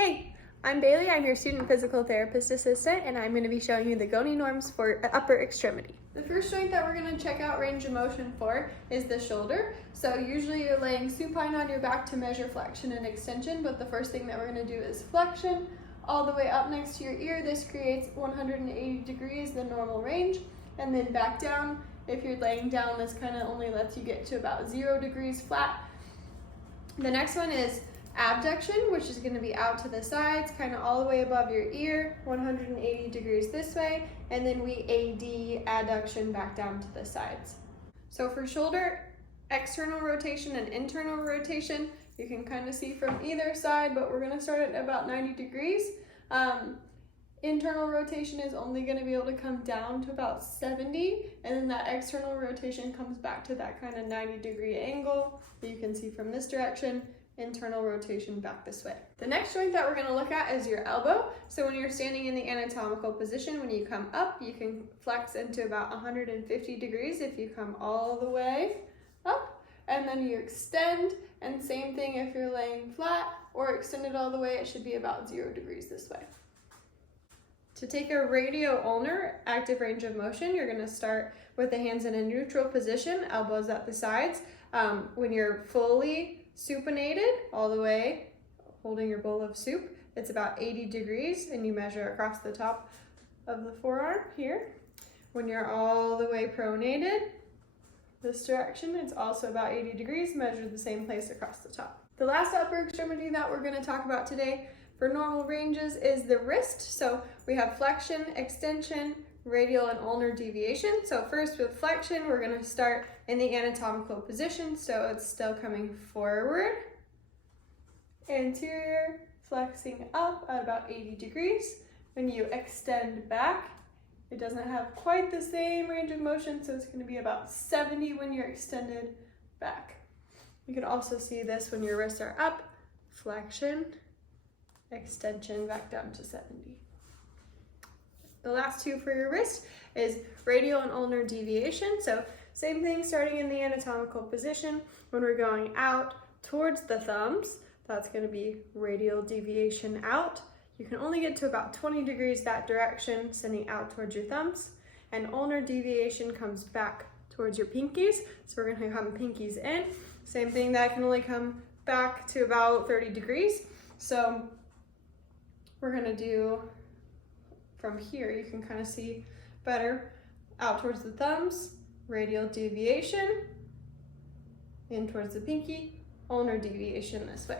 Hey, I'm Bailey. I'm your student physical therapist assistant, and I'm going to be showing you the Goni norms for upper extremity. The first joint that we're going to check out range of motion for is the shoulder. So usually you're laying supine on your back to measure flexion and extension, but the first thing that we're going to do is flexion all the way up next to your ear. This creates 180 degrees, the normal range, and then back down. If you're laying down, this kind of only lets you get to about 0 degrees flat. The next one is abduction, which is going to be out to the sides, kind of all the way above your ear, 180 degrees this way, and then we adduction back down to the sides. So for shoulder, external rotation and internal rotation, you can kind of see from either side, but we're going to start at about 90 degrees. Internal rotation is only going to be able to come down to about 70, and then that external rotation comes back to that kind of 90-degree angle that you can see from this direction. Internal rotation back this way. The next joint that we're going to look at is your elbow. So when you're standing in the anatomical position, when you come up, you can flex into about 150 degrees if you come all the way up, and then you extend, and same thing if you're laying flat or extended all the way, it should be about 0 degrees this way. To take a radio-ulnar active range of motion, you're going to start with the hands in a neutral position, elbows at the sides. When you're fully supinated all the way, holding your bowl of soup, it's about 80 degrees, and you measure across the top of the forearm here. When you're all the way pronated, this direction, it's also about 80 degrees, measure the same place across the top. The last upper extremity that we're going to talk about today for normal ranges is the wrist. So we have flexion, extension, radial and ulnar deviation. So first with flexion, we're going to start in the anatomical position. So it's still coming forward, anterior, flexing up at about 80 degrees. When you extend back, it doesn't have quite the same range of motion, so it's going to be about 70 when you're extended back. You can also see this when your wrists are up, flexion, extension back down to 70. The last two for your wrist is radial and ulnar deviation. So same thing, starting in the anatomical position. When we're going out towards the thumbs, that's going to be radial deviation out. You can only get to about 20 degrees that direction, sending out towards your thumbs. And ulnar deviation comes back towards your pinkies. So we're going to come pinkies in. Same thing, that can only come back to about 30 degrees. So we're going to do from here, you can kind of see better, out towards the thumbs, radial deviation, in towards the pinky, ulnar deviation this way.